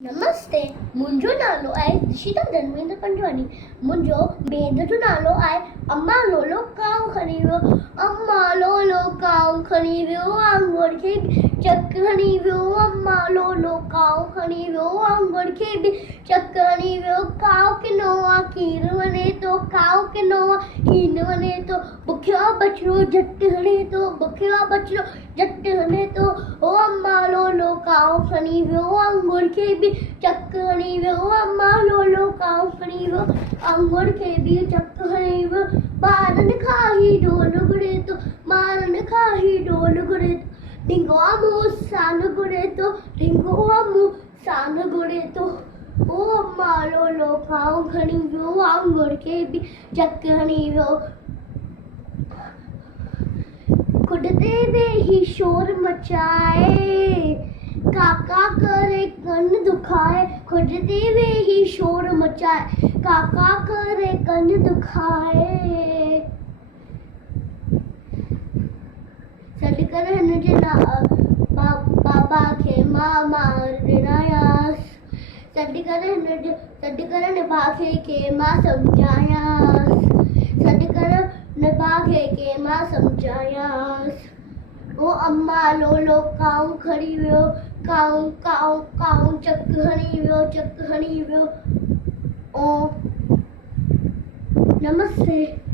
नमस्ते, मुंहिंजो नालो आहे दिशिता धर्मेंद्र पंजवानी। मुंहिंजो बेद जो नालो आहे अम्मा लोलो काऊ खणी वियो। अम्मा लोलो काऊ खणी वियो आंगुर खे चक खणी वियो। अम्मा लोलो काऊ खणी वियो आंगुर खे बि चक हणी वियो। काऊ किनो आहे खीर वञे थो, काऊ किनो आहे हीन वञे थो। बुखियो आहे बछड़ो झट हणे थो, बुखियो आहे बछड़ो झट हणे थो। ओ अम्मा लोलो काऊ खणी वियो आंगुर खे बि चक हणी वियो। अम्मा लोलो काऊ खणी वियो आंगुर खे बि चक हणी वियो। ॿारनि खां ई ढोल घुरे थो, ॿारनि खां ई ढोल घुरे थो। ढिंगो आहे मूं सान घुरे थो, ढिंगो आहे मूं सान घुरे थो। ओ अम्मा लोलो काऊ खणी वियो आंगुर खे बि चक हणी वियो। खुड ते वेही शोर मचाए, काका करे कन दुखाए। खुड ते वेही शोर मचाए, काका करे कन दुखाए। सॾ कर हिन जे बाबा खे मां मारयासि। सॾ कर निभाखे के मां सम्झायांसि। सॾ कर निभाखे के मां सम्झायांसि। ओ अम्मा लोलो काऊ खणी वियो, काऊ काऊ काऊ चक हणी वियो, चक हणी वियो। ओ नमस्ते।